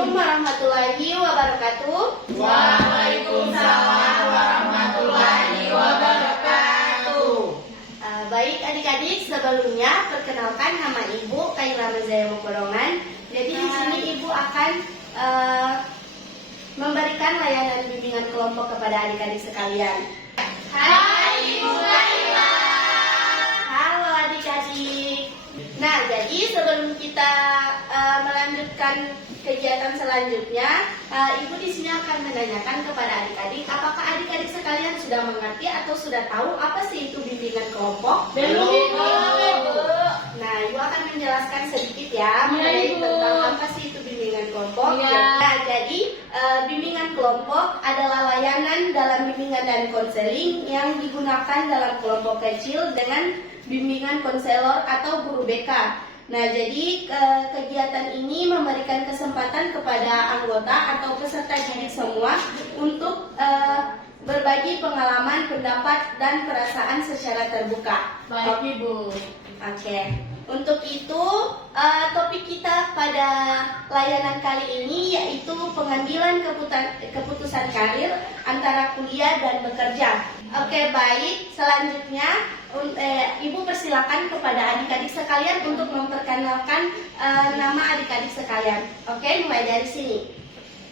Assalamualaikum warahmatullahi wabarakatuh. Waalaikumsalam warahmatullahi wabarakatuh. Baik adik-adik, sebelumnya perkenalkan nama Ibu Kaila Mazaya Mokorongan. Jadi di sini Ibu akan memberikan layanan bimbingan kelompok kepada adik-adik sekalian. Hai Ibu Kaila. Halo adik-adik. Nah, jadi sebelum kita melanjutkan kegiatan selanjutnya, Ibu di sini akan menanyakan kepada adik-adik, apakah adik-adik sekalian sudah mengerti atau sudah tahu apa sih itu bimbingan kelompok? Belum. Nah, Ibu akan menjelaskan sedikit ya mengenai tentang apa sih itu bimbingan kelompok. Nah, jadi bimbingan kelompok adalah layanan dalam bimbingan dan konseling yang digunakan dalam kelompok kecil dengan bimbingan konselor atau guru BK. Nah, jadi kegiatan ini memberikan kesempatan kepada anggota atau peserta didik semua untuk berbagi pengalaman, pendapat, dan perasaan secara terbuka. Baik Ibu. Oke. Untuk itu, topik kita pada layanan kali ini yaitu pengambilan keputusan karir antara kuliah dan bekerja. Oke, baik. Selanjutnya, Ibu persilakan kepada adik-adik sekalian untuk memperkenalkan nama adik-adik sekalian. Oke, mulai dari sini.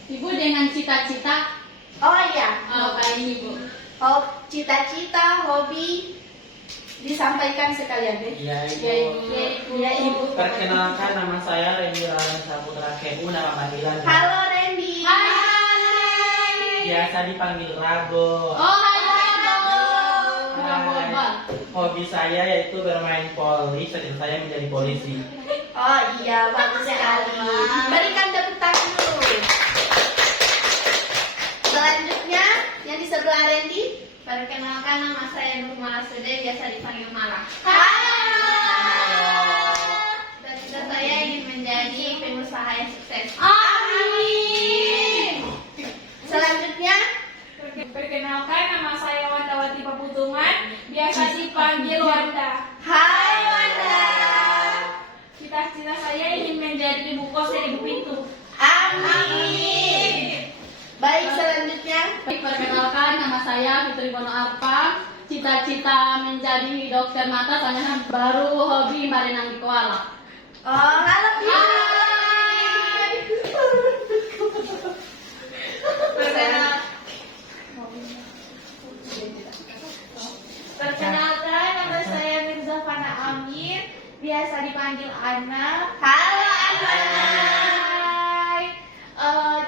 Ibu dengan cita-cita Oh iya. apa ini Bu? Oh, cita-cita, hobi disampaikan sekalian deh. Iya Ya Ibu. Ibu. Ya, Ibu. Perkenalkan nama saya Randy Saputra KU, nama panggilan. Halo Randy. Hai. Biasa dipanggil Rago. Oh hai Rago. Hai. Hobi saya yaitu bermain polis, dan saya menjadi polisi. Oh iya, bagus sekali. Berikan tepuk tangan dulu. Selanjutnya, yang di sebelah Randy. Perkenalkan nama saya Nur Malasude, biasa dipanggil Malah. Cita-cita saya ingin menjadi pengusaha yang sukses. Amin. Selanjutnya, Perkenalkan, nama saya Wandawati Paputungan, biasa dipanggil Wanda. hai Wanda. Cita-cita saya ingin menjadi ibu kos dan ibu pintu. Amin. Baik, selanjutnya. Perkenalkan, nama saya Fitri Bono Arpa. Cita-cita menjadi dokter mata, soalnya baru hobi berenang di koala. Oh, halo Fitri. Perkenalkan, nama saya Mirza Fana Amir, biasa dipanggil Ana. Halo Ana. Hai.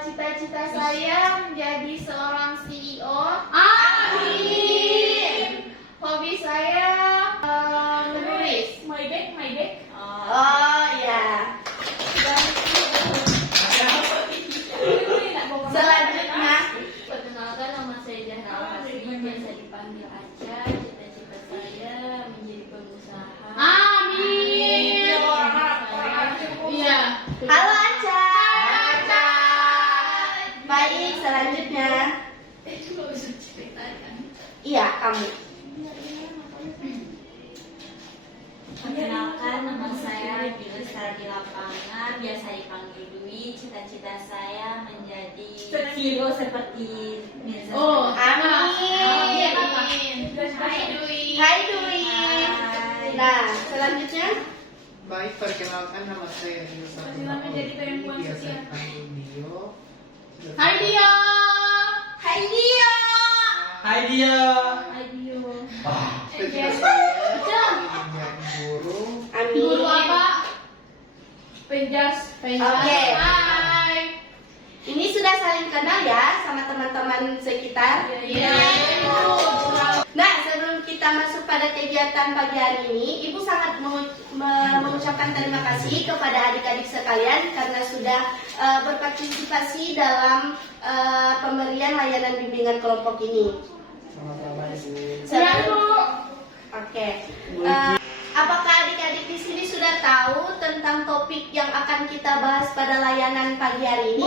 Cita-cita saya menjadi seorang CEO. Amin. Hobi saya menulis. My bag. Oh ya. Selanjutnya, Perkenalkan, nama saya Zahra Hasni, biasa dipanggil Aca. Cita-cita saya menjadi pengusaha. Amin. Iya. halo Aca. Baik, selanjutnya. Iya, kamu. Perkenalkan, nama saya Billy di lapangan, biasa dipanggil Dwi. Cita-cita saya menjadi hero seperti Mirza. Oh, Amin. Hai Dwi. Hai Dwi. Hai. Nah, selanjutnya. Baik, perkenalkan nama saya Dio Satu Silahkan jadi perempuan biasa setia. dipanggil Dio. Hai Dio. Hai Dio. Hai dia. Hai Dio. Cita-cita saya ingin menjadi guru. Amin. Guru apa? Penjas. Oke. Hai. Ini sudah saling kenal ya sama teman-teman sekitar. Iya. Nah, sebelum kita masuk pada kegiatan pagi hari ini, Ibu sangat mengucapkan terima kasih kepada adik-adik sekalian karena sudah berpartisipasi dalam pemberian layanan bimbingan kelompok ini. Sama-sama Ibu. Iya Bu. Oke. Apakah adik-adik di sini sudah tahu tentang topik yang akan kita bahas pada layanan pagi hari ini?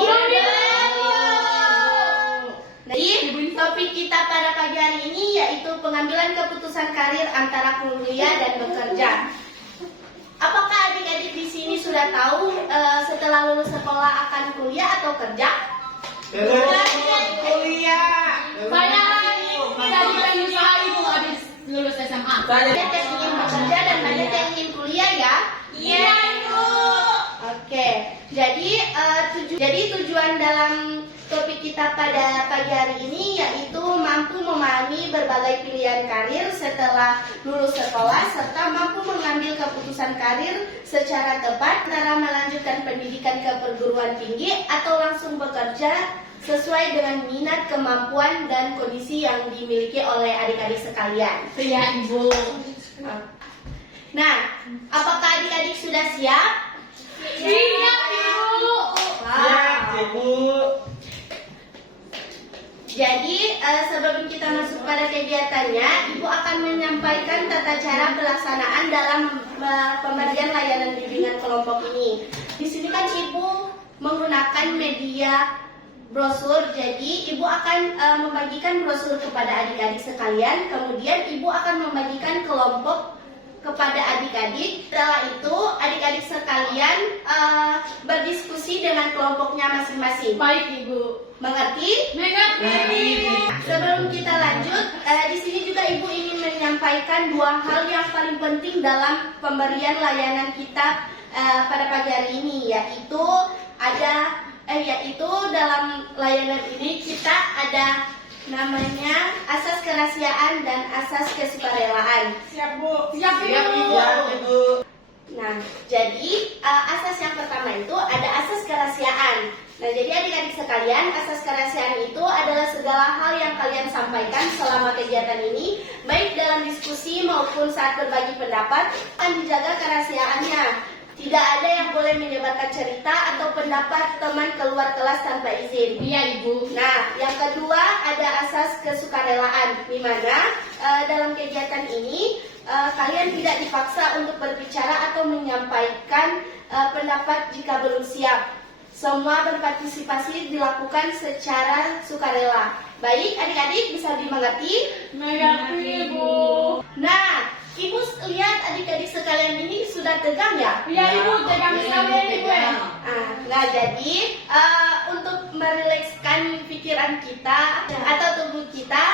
Jadi, topik kita pada pagi hari ini yaitu pengambilan keputusan karir antara kuliah dan bekerja. Apakah adik-adik di sini sudah tahu setelah setelah lulus sekolah akan kuliah atau kerja? Kuliah. Saya jadi pengusaha ibu habis lulus SMA. Banyak yang ingin bekerja dan banyak yang ingin kuliah ya? Iya, Ibu. Oke, jadi tujuan dalam topik kita pada pagi hari ini yaitu mampu memahami berbagai pilihan karir setelah lulus sekolah serta mampu mengambil keputusan karir secara tepat antara melanjutkan pendidikan ke perguruan tinggi atau langsung bekerja sesuai dengan minat, kemampuan, dan kondisi yang dimiliki oleh adik-adik sekalian. Iya ibu. Nah, apakah adik-adik sudah siap? Iya ibu. Siap, Ibu. Jadi sebelum kita masuk pada kegiatannya, Ibu akan menyampaikan tata cara pelaksanaan dalam pemberian layanan bimbingan kelompok ini. Di sini kan Ibu menggunakan media brosur, jadi Ibu akan membagikan brosur kepada adik-adik sekalian, kemudian Ibu akan membagikan kelompok kepada adik-adik. Setelah itu adik-adik sekalian berdiskusi dengan kelompoknya masing-masing. Baik ibu. Mengerti? Mengerti. Sebelum kita lanjut, di sini juga Ibu ingin menyampaikan dua hal yang paling penting dalam pemberian layanan kita pada pagi hari ini, yaitu dalam layanan ini kita ada namanya asas kerahasiaan dan asas kesukarelaan. Siap bu. Siap Siap, ibu. Ibu. Nah, jadi asas yang pertama itu ada asas kerahasiaan. Nah, jadi adik-adik sekalian, asas kerahasiaan itu adalah segala hal yang kalian sampaikan selama kegiatan ini, baik dalam diskusi maupun saat berbagi pendapat, akan dijaga kerahasiaannya. Tidak ada yang boleh menyebarkan cerita atau pendapat teman keluar kelas tanpa izin. Iya ibu. Nah, yang kedua ada asas kesukarelaan, di mana dalam kegiatan ini kalian tidak dipaksa untuk berbicara atau menyampaikan pendapat jika belum siap. Semua berpartisipasi dilakukan secara sukarela. Baik, adik-adik bisa dimengerti? Mengerti ibu. Nah, Ibu lihat adik-adik sekalian ini sudah tegang ya? Iya ibu. Tegang sekali ibu. Nah, jadi untuk merilekskan pikiran kita atau tubuh kita,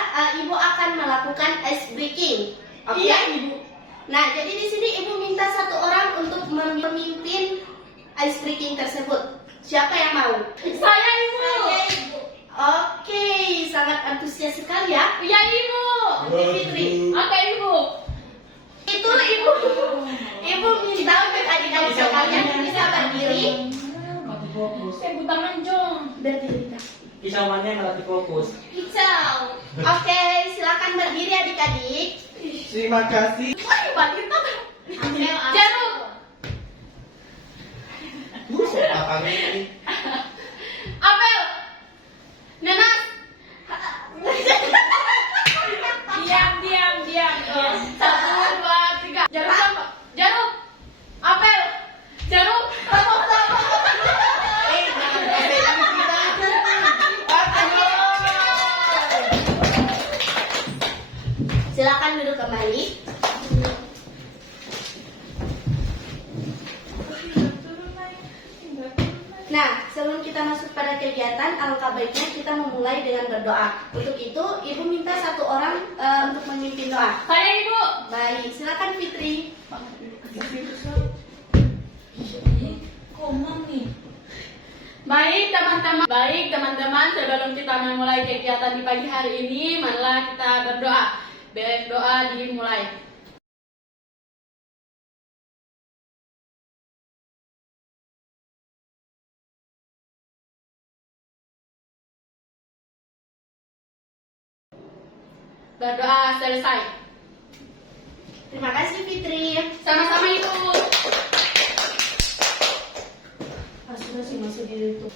Ibu akan melakukan ice breaking. Oke? Iya ibu. Nah, jadi di sini Ibu minta satu orang untuk memimpin ice breaking tersebut. Siapa yang mau? Saya ibu. Oke, sangat antusias sekali ya. Iya ibu. Oke, Fitri. Oke ibu. Itu Ibu minta untuk adik-adik sekalian bisa berdiri. Ibu tangan jong. Berdiri. Kisauannya melatih fokus. Kicau. Oke, silakan berdiri adik-adik. Terima kasih. Jarum. Apa ini? Apel. Nanas. Diam. Satu, dua, tiga. Jarum apa? Jarum. Apel. Jarum. Silakan duduk kembali. Nah, sebelum kita masuk pada kegiatan, alangkah baiknya kita memulai dengan berdoa. Untuk itu, Ibu minta satu orang untuk memimpin doa. Saya ibu. Baik, silakan Fitri. Baik teman-teman, sebelum kita memulai kegiatan di pagi hari ini, marilah kita berdoa. Berdoa dimulai. Berdoa selesai. Terima kasih Fitri. Sama-sama ibu. Masih di YouTube.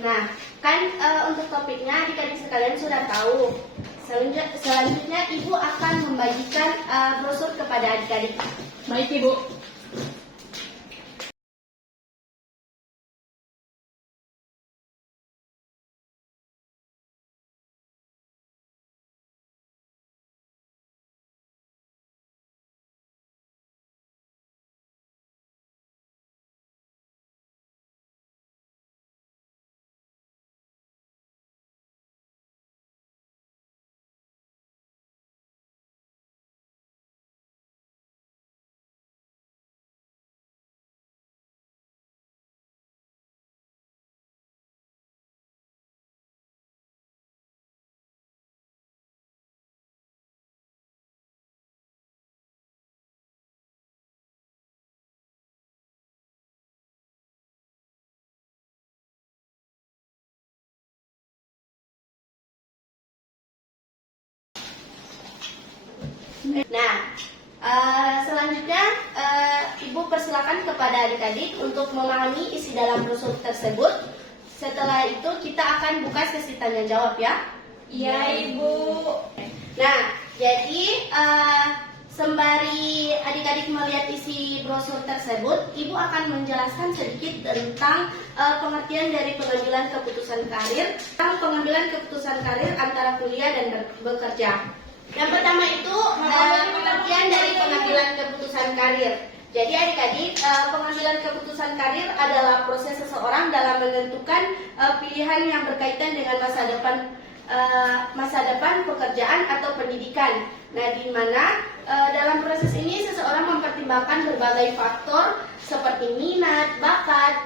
Nah, kan untuk topiknya adik-adik sekalian sudah tahu. Selanjutnya Ibu akan membagikan brosur kepada adik-adik. Baik ibu. Nah, selanjutnya Ibu persilakan kepada adik-adik untuk memahami isi dalam brosur tersebut. Setelah itu kita akan buka sesi tanya jawab ya. Iya, Ibu. Nah, jadi sembari adik-adik melihat isi brosur tersebut, Ibu akan menjelaskan sedikit tentang pengertian dari pengambilan keputusan karir, tentang pengambilan keputusan karir antara kuliah dan bekerja. Yang pertama itu pengertian dari pengambilan keputusan karir. Jadi adik-adik, pengambilan keputusan karir adalah proses seseorang dalam menentukan pilihan yang berkaitan dengan masa depan pekerjaan atau pendidikan. Nah, di mana dalam proses ini seseorang mempertimbangkan berbagai faktor seperti minat, bakat,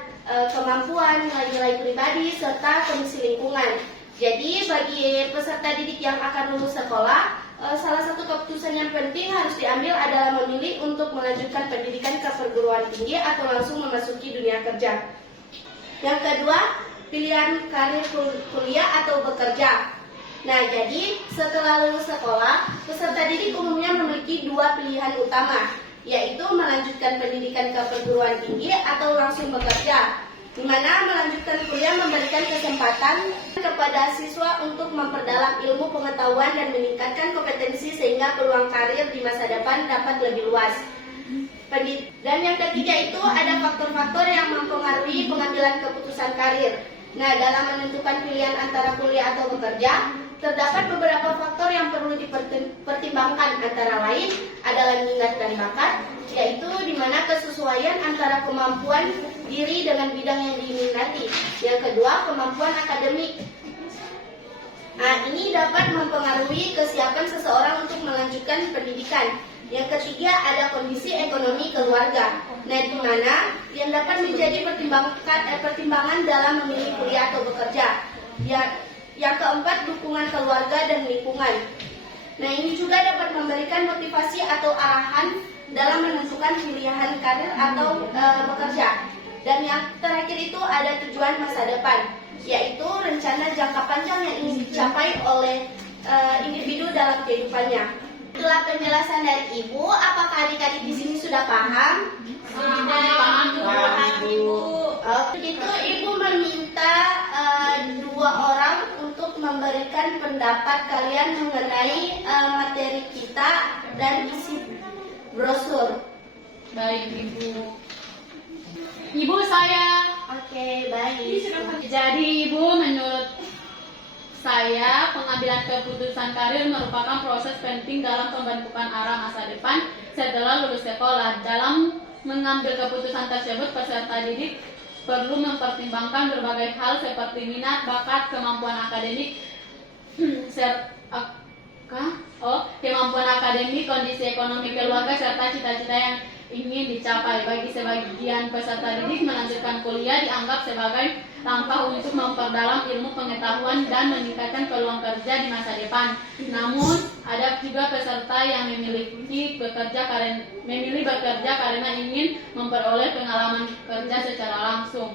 kemampuan, nilai-nilai pribadi, serta kondisi lingkungan. Jadi bagi peserta didik yang akan lulus sekolah, salah satu keputusan yang penting harus diambil adalah memilih untuk melanjutkan pendidikan ke perguruan tinggi atau langsung memasuki dunia kerja. Yang kedua, pilihan karir kuliah atau bekerja. Nah, jadi setelah lulus sekolah, peserta didik umumnya memiliki dua pilihan utama, yaitu melanjutkan pendidikan ke perguruan tinggi atau langsung bekerja. Di mana melanjutkan kuliah memberikan kesempatan kepada siswa untuk memperdalam ilmu pengetahuan dan meningkatkan kompetensi sehingga peluang karir di masa depan dapat lebih luas. Dan yang ketiga itu ada faktor-faktor yang mempengaruhi pengambilan keputusan karir. Nah, dalam menentukan pilihan antara kuliah atau bekerja, terdapat beberapa faktor yang perlu dipertimbangkan, antara lain adalah minat dan bakat, yaitu di mana kesesuaian antara kemampuan diri dengan bidang yang diminati. Yang kedua, kemampuan akademik. Nah, ini dapat mempengaruhi kesiapan seseorang untuk melanjutkan pendidikan. Yang ketiga, ada kondisi ekonomi keluarga. Nah, di mana yang dapat menjadi pertimbangan dalam memilih kuliah atau bekerja. Yang keempat, dukungan keluarga dan lingkungan. Nah, ini juga dapat memberikan motivasi atau arahan dalam menentukan pilihan karir atau bekerja. Dan yang terakhir itu ada tujuan masa depan, yaitu rencana jangka panjang yang ingin dicapai oleh individu dalam kehidupannya. Itulah penjelasan dari Ibu. Apakah adik-adik di sini sudah paham? Paham, Ibu. Itu Ibu meminta dua orang untuk memberikan pendapat kalian mengenai materi kita dan isi brosur. Baik, Ibu. Ibu, saya. Oke, baik. Jadi, Ibu, menurut saya, pengambilan keputusan karir merupakan proses penting dalam pembentukan arah masa depan setelah lulus sekolah. Dalam mengambil keputusan tersebut, peserta didik perlu mempertimbangkan berbagai hal seperti minat, bakat, kemampuan akademik, kemampuan akademik, kondisi ekonomi keluarga, serta cita-cita yang ingin dicapai. Bagi sebagian peserta didik, melanjutkan kuliah dianggap sebagai langkah untuk memperdalam ilmu pengetahuan dan meningkatkan peluang kerja di masa depan. Namun, ada juga peserta yang memilih bekerja karena ingin memperoleh pengalaman kerja secara langsung,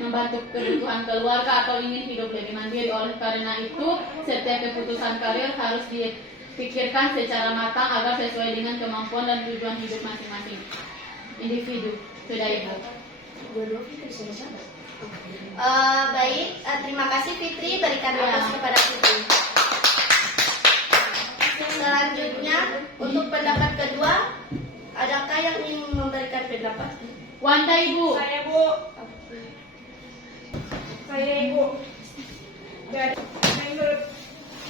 membantu kebutuhan keluarga, atau ingin hidup lebih mandiri. Oleh karena itu, setiap keputusan karir harus dipikirkan secara matang agar sesuai dengan kemampuan dan tujuan hidup masing-masing individu. Sudah, Ibu. Baik, terima kasih Fitri. Berikan aplaus kepada Fitri. Selanjutnya, untuk pendapat kedua, adakah yang ingin memberikan pendapat? Wanda, Ibu. Saya, Bu. Saya, Ibu. Dan menurut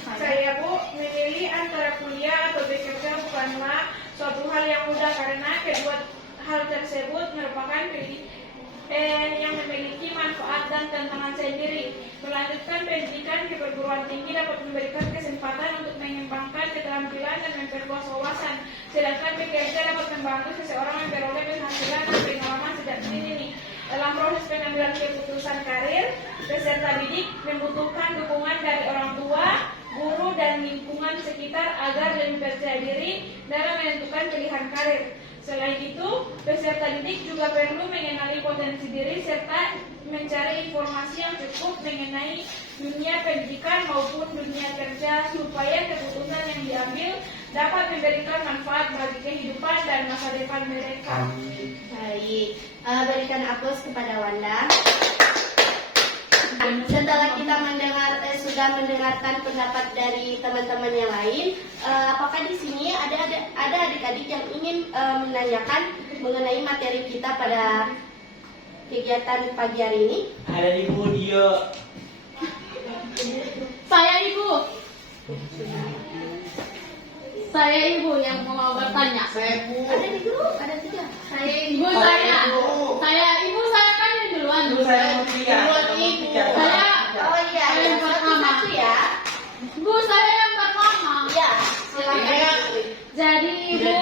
saya, Bu, memilih antara kuliah atau bekerja bukanlah suatu hal yang mudah karena kedua hal tersebut merupakan yang memiliki manfaat dan tantangan sendiri. Melanjutkan pendidikan di perguruan tinggi dapat memberikan kesempatan untuk mengembangkan keterampilan dan memperluas wawasan. Sedangkan bekerja dapat membantu seseorang memperoleh penghasilan dan pengalaman sejak dini. Dalam proses pengambilan keputusan karir, peserta didik membutuhkan dukungan dari orang tua, guru, dan lingkungan sekitar agar lebih percaya diri dalam menentukan pilihan karir. Selain itu, peserta didik juga perlu mengenali potensi diri serta mencari informasi yang cukup mengenai dunia pendidikan maupun dunia kerja supaya keputusan yang diambil dapat memberikan manfaat bagi kehidupan dan masa depan mereka. Baik, berikan aplaus kepada Wanda. Setelah kita sudah mendengarkan pendapat dari teman-teman yang lain, apakah di sini ada adik-adik yang ingin menanyakan mengenai materi kita pada kegiatan pagi hari ini? Ada Ibu Dio. Saya ibu yang mau bertanya. Saya Bu. Ada di grup, ada 3. Saya ibu saya kan yang duluan. Ibu saya yang ketiga. Oh iya, Saya yang pertama. satu ya. Bu saya yang pertama. Ya, silakan. Jadi ibu,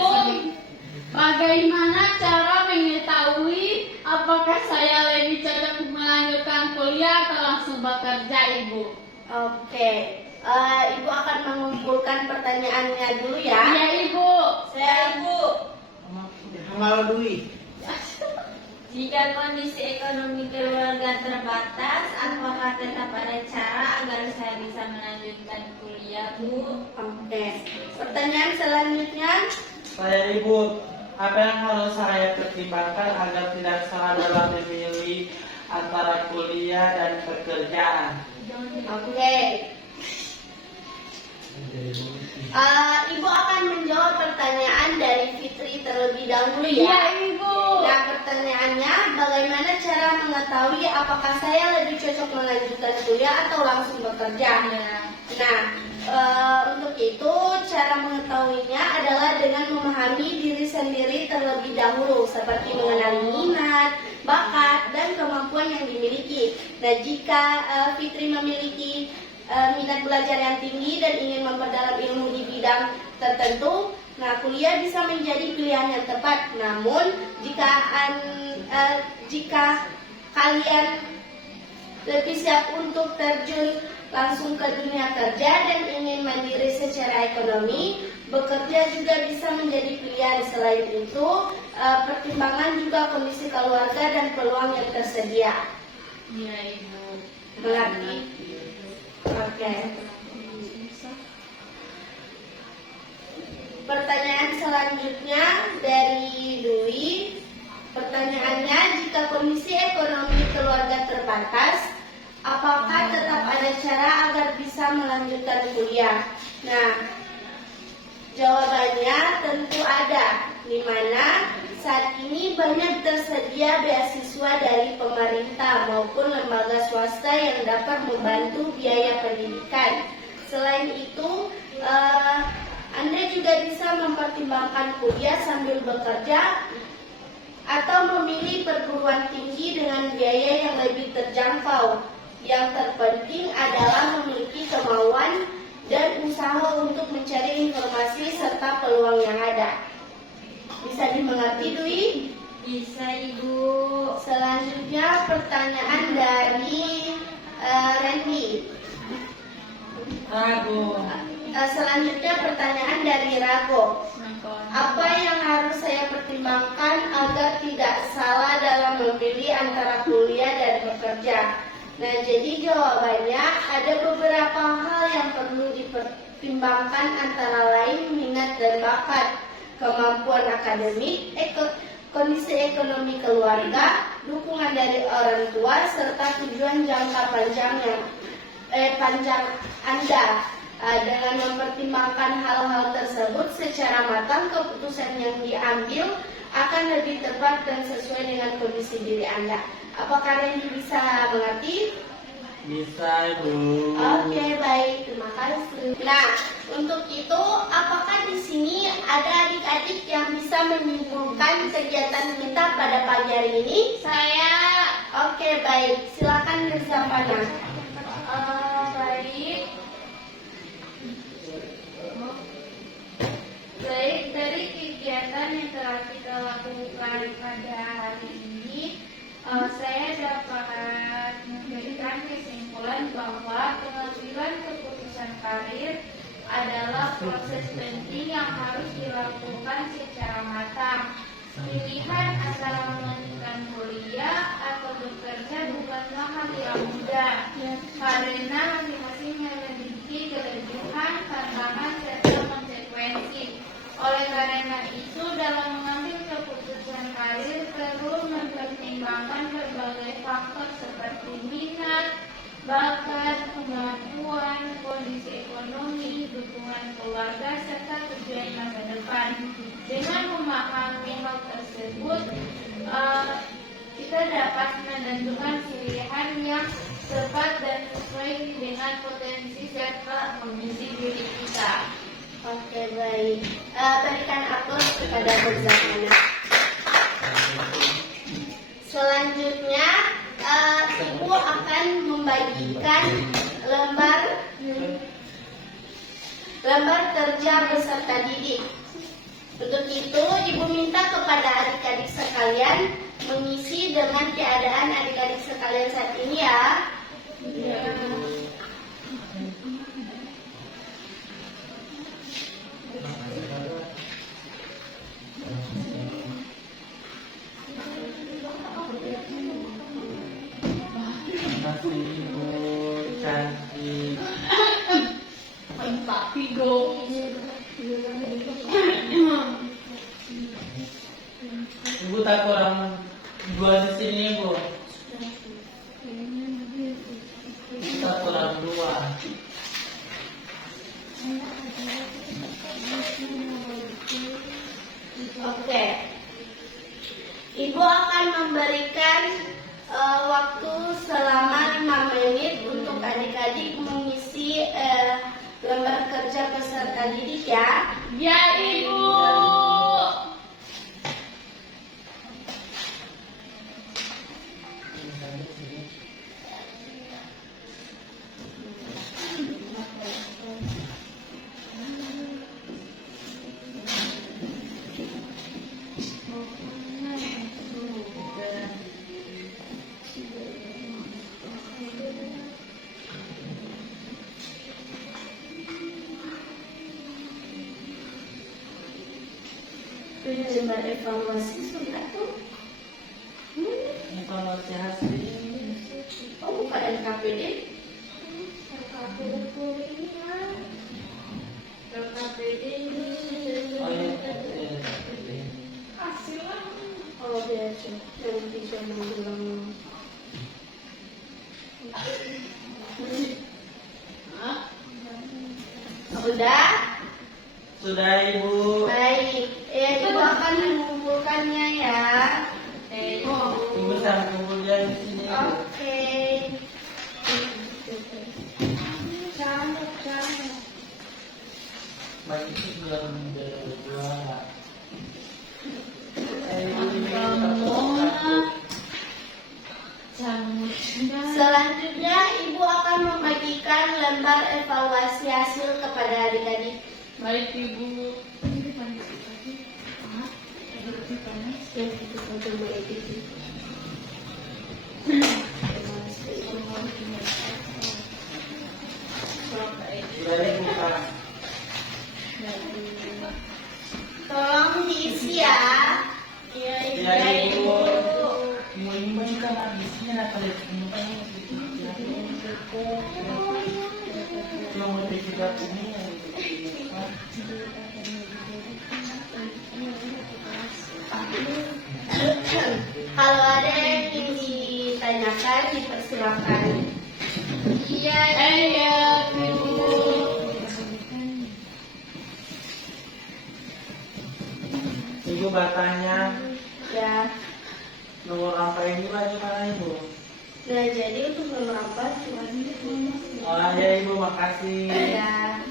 bagaimana cara mengetahui apakah saya lebih cocok melanjutkan kuliah atau langsung bekerja ibu? Oke, Ibu akan mengumpulkan pertanyaannya dulu ya. Iya ibu. Saya Ibu. Halo Dwi. Jika kondisi ekonomi keluarga terbatas, apakah tetap ada cara agar saya bisa melanjutkan kuliah, Bu? Oke, pertanyaan selanjutnya. Saya Ibu, apa yang harus saya pertimbangkan agar tidak salah dalam memilih antara kuliah dan pekerjaan? Oke. Ibu akan menjawab pertanyaan dari Fitri terlebih dahulu ya. Iya ibu. Nah, pertanyaannya, bagaimana cara mengetahui apakah saya lebih cocok melanjutkan kuliah atau langsung bekerja? Nah, untuk itu cara mengetahuinya adalah dengan memahami diri sendiri terlebih dahulu, seperti mengenali minat, bakat, dan kemampuan yang dimiliki. Nah, jika Fitri memiliki minat belajar yang tinggi dan ingin memperdalam ilmu di bidang tertentu, nah kuliah bisa menjadi pilihan yang tepat. Namun jika kalian lebih siap untuk terjun langsung ke dunia kerja dan ingin mandiri secara ekonomi, bekerja juga bisa menjadi pilihan. Selain itu, pertimbangan juga kondisi keluarga dan peluang yang tersedia. Iya ibu. Mengerti? Oke. Pertanyaan selanjutnya dari Dwi. Pertanyaannya, jika kondisi ekonomi keluarga terbatas, apakah tetap ada cara agar bisa melanjutkan kuliah? Nah, jawabannya tentu ada, di mana saat ini banyak tersedia beasiswa dari pemerintah maupun lembaga swasta yang dapat membantu biaya pendidikan. Selain itu, Anda juga bisa mempertimbangkan kuliah sambil bekerja atau memilih perguruan tinggi dengan biaya yang lebih terjangkau. Yang terpenting adalah memiliki kemauan dan usaha untuk mencari informasi serta peluang yang ada. Bisa dimengerti, Dwi? Bisa Ibu. Selanjutnya pertanyaan dari Randy. Ragu. Selanjutnya pertanyaan dari Rago. Apa yang harus saya pertimbangkan agar tidak salah dalam memilih antara kuliah dan bekerja? Nah, jadi jawabannya ada beberapa hal yang perlu dipertimbangkan, antara lain minat dan bakat, kemampuan akademik, kondisi ekonomi keluarga, dukungan dari orang tua, serta tujuan jangka panjang Anda. Dengan mempertimbangkan hal-hal tersebut secara matang, keputusan yang diambil akan lebih tepat dan sesuai dengan kondisi diri Anda. Apakah Randy bisa mengerti? Bisa Ibu. Oke, baik, terima kasih. Nah, untuk itu, apakah di sini ada adik-adik yang bisa menyimpulkan kegiatan kita pada pagi hari ini? Saya. Oke, baik, silakan Mirza Fana. Baik, dari kegiatan yang telah kita lakukan pada hari ini, saya dapat memberikan kesimpulan bahwa pengambilan keputusan karir adalah proses penting yang harus dilakukan secara matang. Pilihan antara melanjutkan kuliah atau bekerja bukanlah hal yang mudah, karena masing-masing memiliki kelebihan, tantangan, serta konsekuensi. mempertimbangkan berbagai faktor seperti minat, bakat, kemampuan, kondisi ekonomi, dukungan keluarga, serta tujuan masa depan. Dengan memahami hal tersebut, kita dapat menentukan pilihan yang tepat dan sesuai dengan potensi serta kondisi diri kita. Oke, baik. Berikan aplaus kepada Berzakana. Selanjutnya, Ibu akan membagikan lembar kerja peserta didik. Untuk itu, Ibu minta kepada adik-adik sekalian mengisi dengan keadaan adik-adik sekalian saat ini ya. Masih Ibu cantik. Pak Figo. Ibu tak kurang 2 di sini Ibu. Tak kurang 2. Oke. Ibu akan memberikan waktu selama 5 menit untuk adik-adik mengisi lembar kerja peserta didik ya. Ya, Ibu. Lembar evaluasi sudah tuh. Evaluasi hasil. Oh, bukan LKPD. Oh iya. Hasil lah. Oh, biasa. Yang bisa mengulang. Sudah? Sudah Ibu. Baik. Ibu akan mengumpulkannya ya. Ibu sama kemudian di sini. Oke. Bagi itu belum berdua. Selanjutnya Ibu akan membagikan lembar evaluasi hasil kepada adik-adik. Baik, Ibu. Dari buka. Tolong diisi ya. Ya Ibu. Ibu kan habisnya apa ya? Yang mau juga ini yang Kalau ada yang ingin ditanyakan, dipersilakan. Iya, Ibu. Ibu bertanya Ya. nomor apa ini bagaimana Ibu? Nah, jadi untuk nomor apa? Cuma Oh ya Ibu, makasih. ya.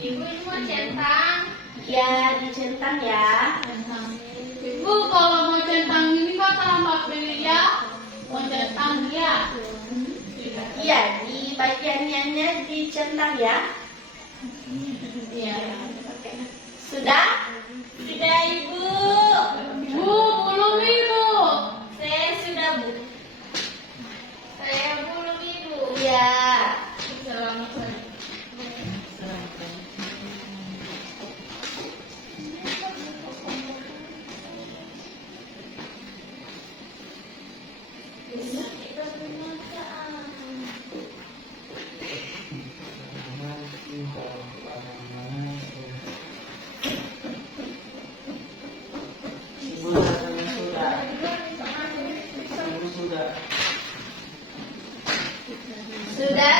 Ibu ini mau centang. Ya, dicentang ya. Ibu, kalau mau centang ini kok tampak beli ya? Mau centang ya? Iya, di bagiannya dicentang ya. Iya. Oke. Sudah? Sudah Ibu. Bu, belum Ibu. Saya sudah Bu. Saya belum Ibu. Ya. Ibu datangnya sudah. Sudah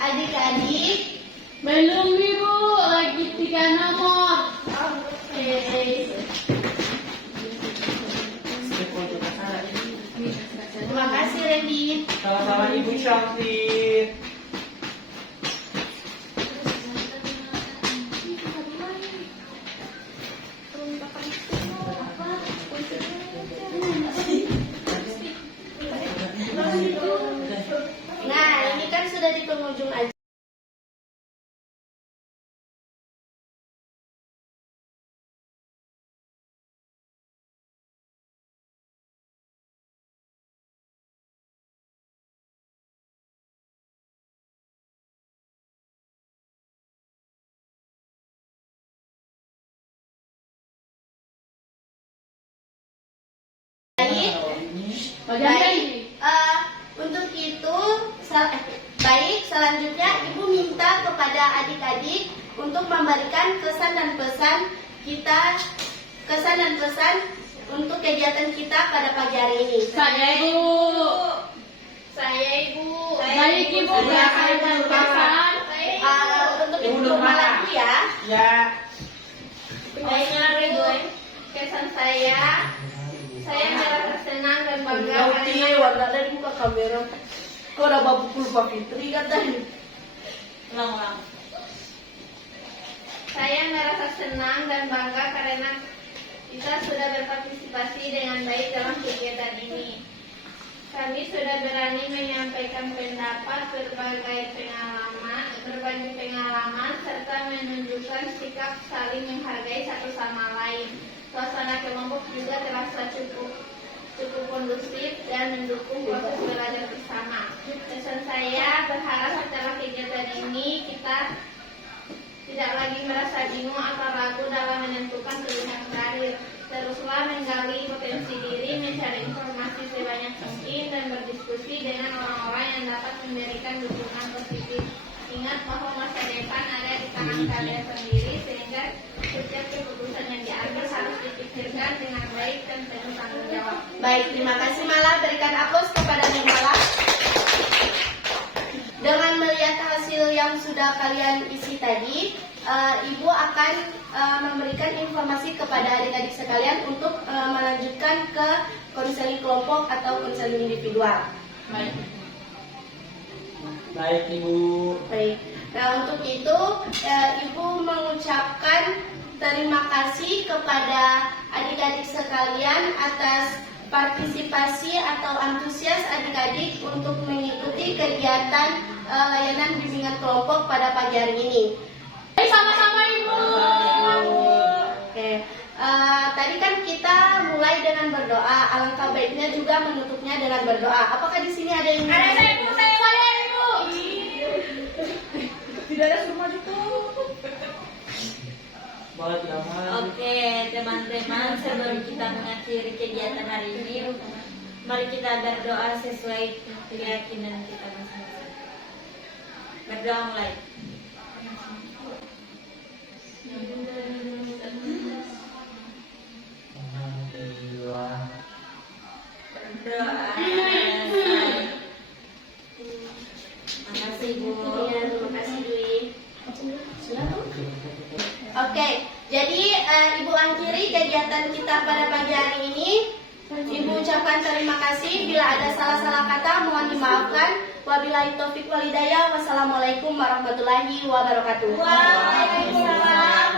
adik-adik? Belum Ibu, lagi 3 nomor. Oke. Terima kasih Randy. Sama-sama Ibu Syafri. Nah, ini kan sudah di penghujung aja. Baik, untuk itu baik, selanjutnya Ibu minta kepada adik-adik untuk memberikan kesan dan pesan untuk kegiatan kita pada pagi hari ini. Saya Ibu. Baik Ibu, berasal dan pesan. Untuk Ibu malam dulu ya. Ya. Baik, kesan saya merasa senang dan bangga karena warna dari muka kamera. Kok ada babu Pak Fitri kan tadi? Ulang-ulang. saya merasa senang dan bangga karena kita sudah berpartisipasi dengan baik dalam kegiatan ini. Kami sudah berani menyampaikan pendapat, berbagi pengalaman, serta menunjukkan sikap saling menghargai satu sama lain. Suasana kelompok juga terasa cukup kondusif dan mendukung proses belajar bersama. Pesan saya berharap setelah kegiatan ini kita tidak lagi merasa bingung atau ragu dalam menentukan pilihan karir. Teruslah menggali potensi diri, mencari informasi sebanyak mungkin, dan berdiskusi dengan orang-orang yang dapat memberikan dukungan positif. Ingat bahwa masa depan ada di tangan kalian sendiri, sehingga setiap keputusan yang diambil harus dipikirkan dengan baik dan penuh tanggung jawab. Baik, terima kasih Mala. Berikan aplaus kepada Mala. Dengan melihat hasil yang sudah kalian isi tadi, Ibu akan memberikan informasi kepada adik-adik sekalian untuk melanjutkan ke konseling kelompok atau konseling individual. Baik Ibu. Baik. Nah, untuk itu Ibu mengucapkan terima kasih kepada adik-adik sekalian atas partisipasi atau antusias adik-adik untuk mengikuti kegiatan layanan bimbingan kelompok pada pagi hari ini. Sama-sama Ibu. Oke. Tadi kan kita mulai dengan berdoa. Alangkah baiknya juga menutupnya dengan berdoa. Apakah di sini ada yang Saya Ibu. Tidak ada semua itu. Oke, teman-teman, sebelum kita mengakhiri kegiatan hari ini, mari kita berdoa sesuai keyakinan kita masing-masing. Berdoa mulai. Berdoa. Makasih Bu. Iya, terima kasih Dwi. Oke, jadi Ibu akhiri kegiatan kita pada pagi hari ini. Ibu ucapkan terima kasih. Bila ada salah-salah kata mohon dimaafkan. Wabillahi taufik walhidayah. Wassalamualaikum warahmatullahi wabarakatuh. Waalaikumsalam.